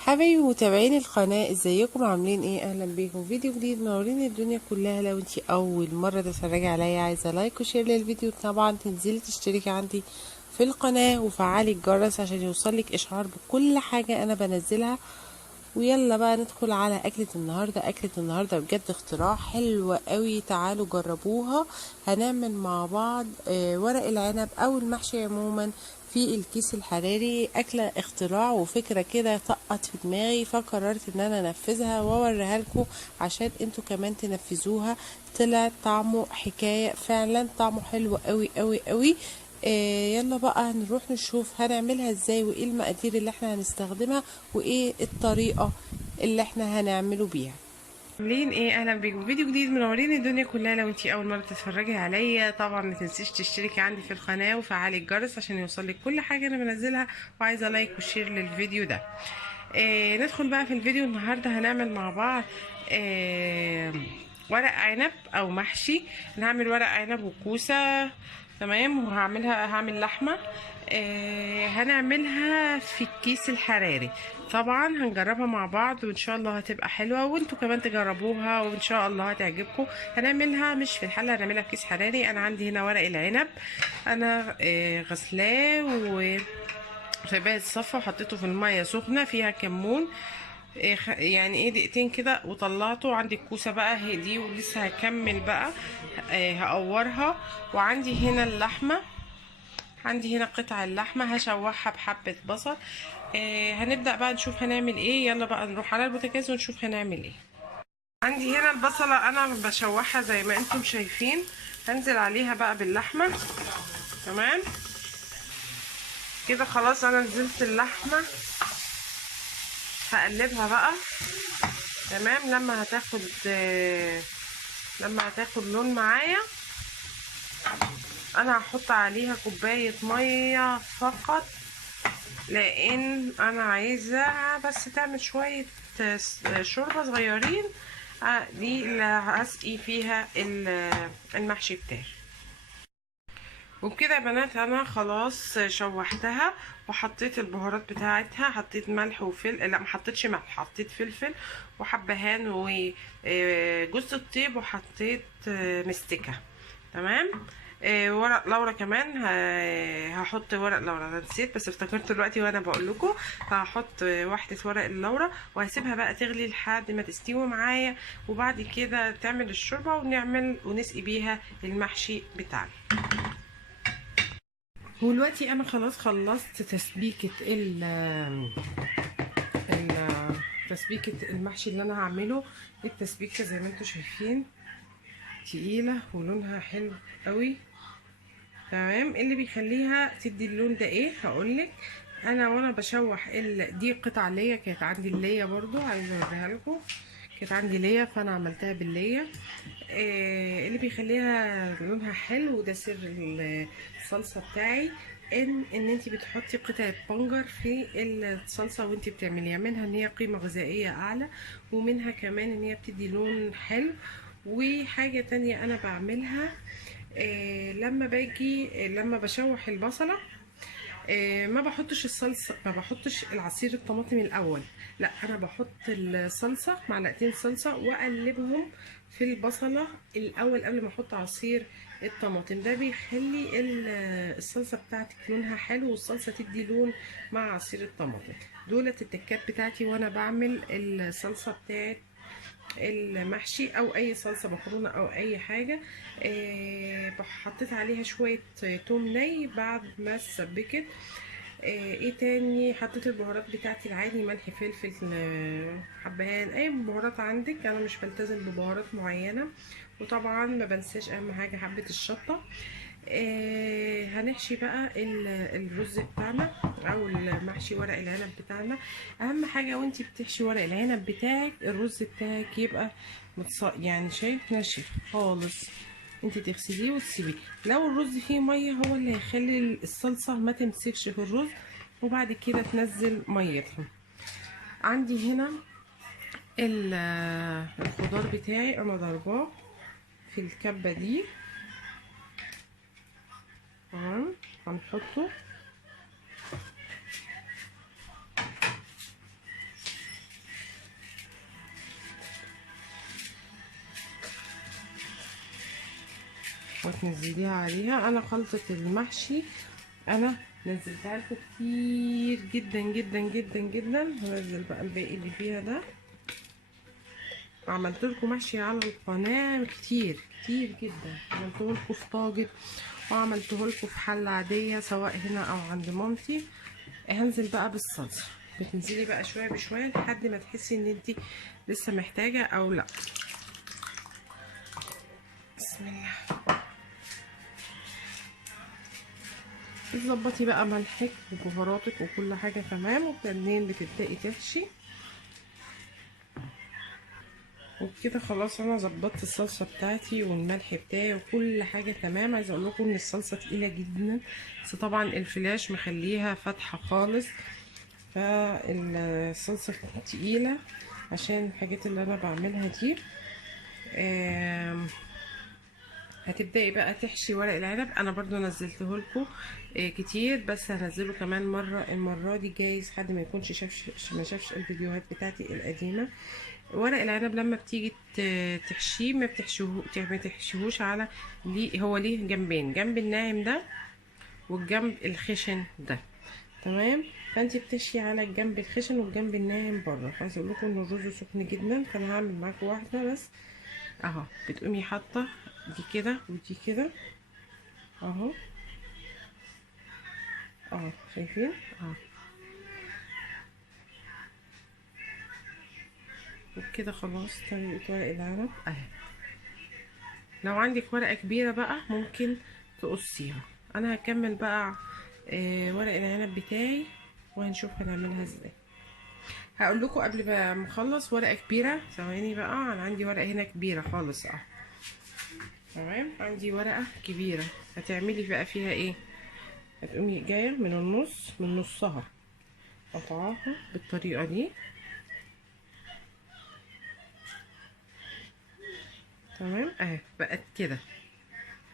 حبايبي متابعين القناة، ازيكم عاملين ايه؟ اهلا بيكم فيديو جديد منورين الدنيا كلها. لو انتي اول مرة تتفرجي عليا عايزة لايك وشير للفيديو، طبعا تنزلي تشتركي عندي في القناة وفعلي الجرس عشان يوصلك اشعار بكل حاجة انا بنزلها. ويلا بقى ندخل على اكلة النهاردة. اكلة النهاردة بجد اختراع حلوة قوي، تعالوا جربوها. هنعمل مع بعض ورق العنب او المحشي عموما في الكيس الحراري. اكلة اختراع وفكرة كده طقت في دماغي، فقررت ان انا انفذها واوريها لكم عشان انتوا كمان تنفذوها. طلع طعمه حكاية، فعلا طعمه حلو قوي قوي قوي. يلا بقى نروح نشوف هنعملها ازاي، وايه المقادير اللي احنا هنستخدمها، وايه الطريقة اللي احنا هنعمله بيها. عاملين ايه؟ اهلا بيكم فيديو جديد منورين الدنيا كلها. لو انتي اول مره تتفرجي عليا طبعا ما تنسيش تشتركي عندي في القناه وفعلي الجرس عشان يوصلك كل حاجه انا بنزلها. وعايزه لايك وشير للفيديو ده. ندخل بقى في الفيديو. النهارده هنعمل مع بعض ورق عنب او محشي. هنعمل ورق عنب وكوسه، تمام. هعمل لحمه. هنعملها في الكيس الحراري. طبعا هنجربها مع بعض وان شاء الله هتبقى حلوه، وانتوا كمان تجربوها وان شاء الله هتعجبكم. هنعملها مش في الحله، هنعملها في كيس حراري. انا عندي هنا ورق العنب، انا غسلاه وسايباه يتصفى وحطيته في الميه سخنه فيها كمون. يعني ايه دقيقتين كده وطلعته. عندي الكوسه بقى هي دي ولسه هكمل بقى. هقورها. وعندي هنا اللحمه، عندي هنا قطع اللحمة هشوحها بحبة بصل. هنبدأ بقى نشوف هنعمل ايه. يلا بقى نروح على البوتاجاز ونشوف هنعمل ايه. عندي هنا البصلة انا بشوحها زي ما انتم شايفين. هنزل عليها بقى باللحمة، تمام كده. خلاص انا نزلت اللحمة، هقلبها بقى، تمام. لما هتاخد لون معايا انا هحط عليها كوباية مية فقط، لان انا عايزه بس تعمل شويه شوربه صغيرين. دي اللي هسقي فيها المحشي بتاعي. وبكده يا بنات انا خلاص شوحتها وحطيت البهارات بتاعتها. حطيت ملح وفلفل، لا ما حطيتش ملح، حطيت فلفل وحبهان وجوز الطيب، وحطيت مستكه، تمام. ورق لورا كمان. هحط ورق لورا، انا نسيت بس افتكرت دلوقتي وانا بقول لكم. هحط واحده ورق اللورا وهسيبها بقى تغلي لحد ما تستوي معايا، وبعد كده تعمل الشوربه ونسقي بيها المحشي بتاعنا. ودلوقتي انا خلاص خلصت تسبيكه المحشي اللي انا هعمله. التسبيكه زي ما انتم شايفين تقيله ولونها حلو قوي، تمام. اللي بيخليها تدي اللون ده ايه؟ هقولك. انا وانا بشوح دي قطع ليا كانت عندي، الليا برضو عايزه اوريها لكم. كانت عندي ليا فانا عملتها بالليا. اللي بيخليها لونها حلو وده سر الصلصه بتاعي، ان انتي بتحطي قطعه بنجر في الصلصه وانتي بتعمليها. منها ان هي قيمه غذائيه اعلى، ومنها كمان ان هي بتدي لون حلو. وحاجه تانية انا بعملها، لما بشوح البصله، ما بحطش الصلصه، ما بحطش العصير الطماطم الاول، لا انا بحط الصلصه، معلقتين صلصه واقلبهم في البصله الاول قبل ما احط عصير الطماطم. ده بيخلي الصلصه بتاعتك لونها حلو، والصلصه تدي لون مع عصير الطماطم. دولت التكات بتاعتي وانا بعمل الصلصه بتاعت المحشي او اي صلصه مكرونه او اي حاجه. حطيت عليها شويه توم ني بعد ما اتسبكت. ايه تاني؟ حطيت البهارات بتاعتي العادي، ملح فلفل حبهان، اي بهارات عندك، انا مش بلتزم ببهارات معينه. وطبعا ما بنساش اهم حاجه حبه الشطه. هنحشي بقى الرز بتاعنا او المحشي ورق العنب بتاعنا. اهم حاجه وانتي بتحشي ورق العنب بتاعك الرز بتاعك يبقى يعني شايف ناشف خالص. انتي تغسليه وتسيبيه. لو الرز فيه ميه هو اللي هيخلي الصلصه ما تمسكش في الرز، وبعد كده تنزل ميتها. عندي هنا الخضار بتاعي انا ضرباه في الكبه دي، تمام. هنحطه وتنزليها عليها. انا خلطة المحشي انا نزلتها لكم كتير جدا جدا جدا جدا. هنزل بقى الباقي اللي فيها ده. عملت لكم محشي على القناة كتير كتير جدا، عملته لكم في طاجن وعملته لكم في حلة عادية سواء هنا او عند مامتي. هنزل بقى بالصلصة، بتنزلي بقى شوية بشوية لحد ما تحسي ان انتي لسه محتاجة او لا. بسم الله. بتظبطي بقى ملحك وبهاراتك وكل حاجة تمام، وبعدين بتبدأي تحشي. وبكده خلاص انا ظبطت الصلصه بتاعتي والملح بتاعي وكل حاجه تمام. عايزه اقول لكم ان الصلصه تقيله جدا، بس طبعا الفلاش مخليها فاتحه خالص، فالصلصه تقيله عشان الحاجات اللي انا بعملها دي. هتبداي بقى تحشي ورق العنب. انا برضو نزلته لكم كتير، بس هنزله كمان مره المره دي، جايز حد ما يكونش ما شافش الفيديوهات بتاعتي القديمه. ورق العنب لما بتيجي تحشيه ما تحشيهوش على هو ليه جنبين، جنب الناعم ده والجنب الخشن ده، تمام. فانت بتحشي على الجنب الخشن والجنب الناعم بره. عايزه اقول لكم ان الرز سخن جدا، فانا هعمل معاكم واحده بس اهو. بتقومي حاطه دي كده ودي كده اهو، شايفين وبكده خلاص طريقه ورق العنب اهي. لو عندك ورقه كبيره بقى ممكن تقصيها. انا هكمل بقى ورق العنب بتاعي وهنشوف هنعملها ازاي. هقول لكم قبل ما اخلص ورقه كبيره، ثواني بقى. انا عندي ورقه هنا كبيره خالص تمام. عندي ورقه كبيره، هتعملي بقى فيها ايه؟ هتقومي جايه من النص، من نصها قطعاها بالطريقه دي، تمام اهي بقت كده.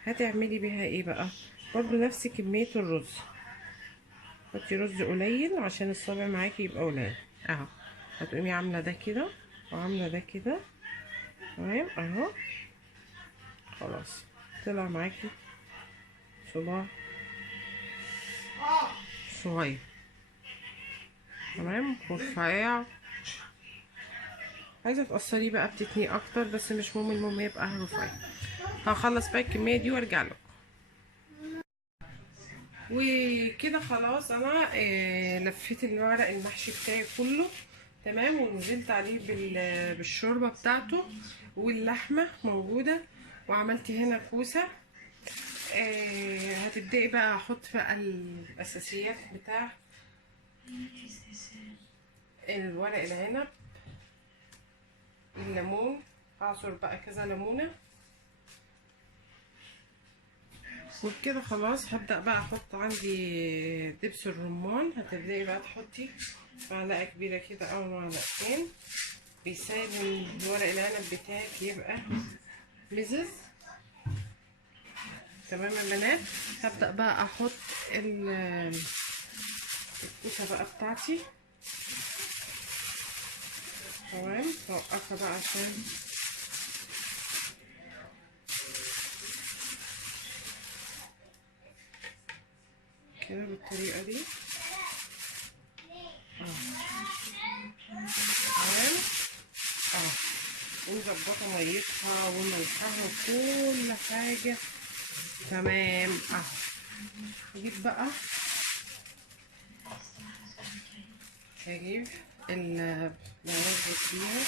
هتعملي بيها ايه بقى؟ برضو نفس كميه الرز، حطي رز قليل عشان الصابع معاكي يبقى قليل اهو. هتقومي عامله ده كده وعامله ده كده، تمام اهو. خلاص طلع معاكي صباع صغير، تمام، رفيع. عايزه تقصريه بقى بتتني اكتر بس مش مهم، المهم يبقى رفيع. هخلص بقى الكميه دي وارجع لكم. وكده خلاص انا لفيت الورق المحشي بتاعي كله تمام، ونزلت عليه بالشوربه بتاعته، واللحمه موجوده، وعملت هنا كوسه. هتبدأي بقى احط بقى الاساسيات بتاع الورق العنب. الليمون، اعصر بقى كذا ليمونه. وبكده خلاص هبدأ بقى احط عندي دبس الرمان. هتبدأي بقى تحطي معلقه كبيره كده او معلقتين، بيساعد ان ورق العنب بتاعك يبقى مزز، تمام يا بنات. هبدأ بقى احط الكوسه بقى بتاعتي، تمام. هوقفها بقى عشان كده بالطريقه دي تمام ومظبطه ميتها وملحها وكل حاجه تمام هجيب بقى بنزل فيها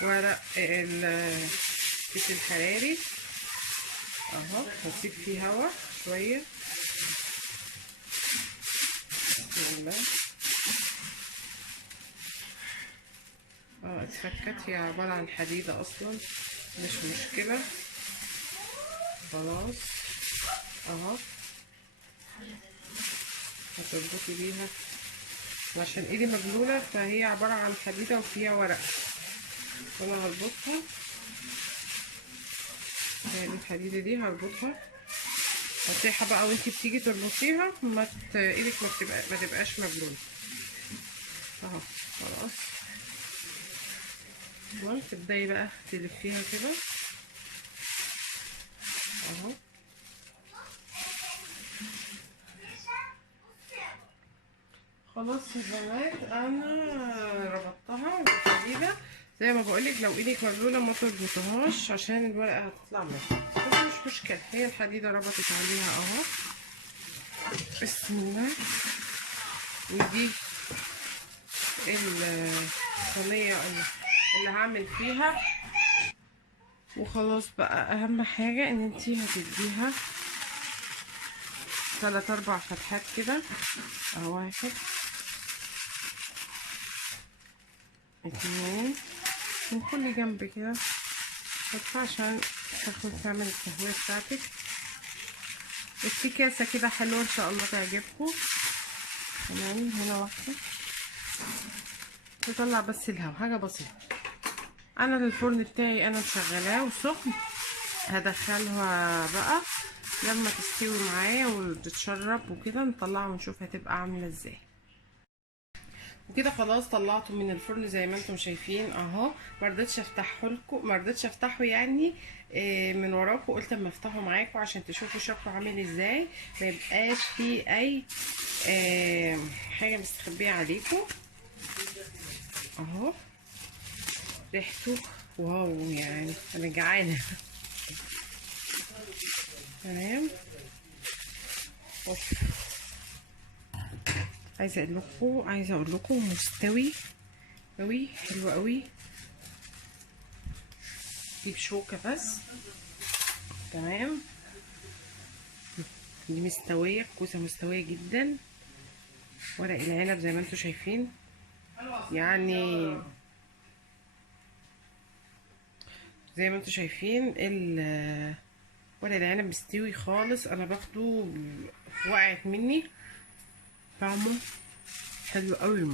الورق الكيس الحراري اهو. هسيب فيه هوا شويه، بسم الله. اتفكت، هي عباره عن حديده اصلا، مش مشكله. خلاص اهو. هتربطي بيها عشان ايدي مبلوله، فهي عباره عن حديده وفيها ورق، فانا هربطها. يعني الحديده دي هربطها. نصيحه بقى وانتي بتيجي تربطيها ايدك ما تبقاش مبلوله اهو. خلاص تبداي بقى تلفيها كده اهو. خلاص يا بنات انا ربطتها بالحديده زي ما بقولك. لو ايدك مبلوله ما تربطهاش عشان الورقه هتطلع منها، بس مش مشكله، هي الحديده ربطت عليها اهو. بسم الله. ودي الصينيه اللي هعمل فيها. وخلاص بقى اهم حاجه ان انتي هتديها 3-4 فتحات كده اهو. 1 2 من كل جنب كده فتحة عشان تعمل التهوية بتاعتك. افتكاسة كده حلوة ان شاء الله تعجبكم. تمام. هنا واحدة تطلع بس الهوا، حاجة بسيطة. انا الفرن بتاعي انا مشغلاه وسخن، هدخلها بقى لما تستوي معايا وتتشرب وكده نطلعها ونشوف هتبقى عاملة ازاي. وكده خلاص طلعته من الفرن زي ما انتم شايفين اهو. مرضتش افتحه لكم، مرضتش افتحه يعني من وراكم، قلت اما افتحه معاكم عشان تشوفوا شكله عامل ازاي، ما يبقاش فيه اي حاجه مستخبيه عليكم اهو. ريحته واو، يعني انا جعانه. تمام. عايزه اقول لكم مستوي قوي، حلو قوي. دي بشوكه بس. تمام. دي مستويه، الكوسه مستويه جدا. ورق العنب زي ما انتم شايفين يعني، زي ما انتم شايفين ورق العنب مستوي خالص. انا باخده وقعت مني، طعمه حلو قوي،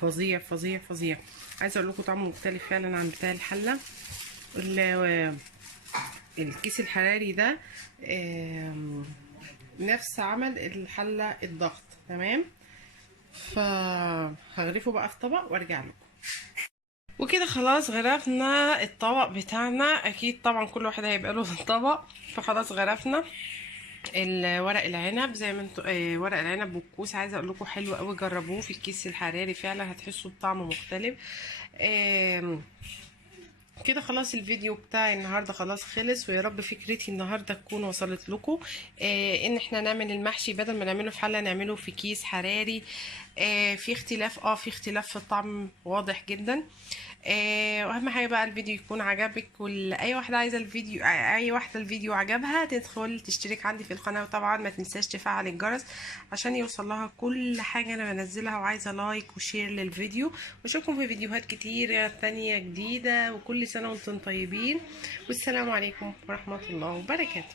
فظيع فظيع فظيع. عايزه اقول لكم طعمه مختلف فعلا عن بتاع الحله. الكيس الحراري ده نفس عمل الحله الضغط. تمام. فهغرفه بقى في طبق وارجع لكم. وكده خلاص غرفنا الطبق بتاعنا. اكيد طبعا كل واحد هيبقى له طبق. فخلاص غرفنا الورق العنب زي ما انتوا ورق العنب والكوس. عايزه اقول لكم حلو قوي، جربوه في الكيس الحراري فعلا هتحسوا بطعم مختلف. كده خلاص الفيديو بتاعي النهارده خلاص خلص، ويا رب فكرتي النهارده تكون وصلت لكم. ان احنا نعمل المحشي بدل ما نعمله في حله نعمله في كيس حراري. في اختلاف في اختلاف في الطعم واضح جدا. واهم حاجه بقى الفيديو يكون عجبك. واي واحده عايزه الفيديو، اي واحده الفيديو عجبها تدخل تشترك عندي في القناه. وطبعا ما تنساش تفعل الجرس عشان يوصل لها كل حاجه انا بنزلها. وعايزه لايك وشير للفيديو. واشوفكم في فيديوهات كتير تانية جديده. وكل سنه وانتم طيبين، والسلام عليكم ورحمه الله وبركاته.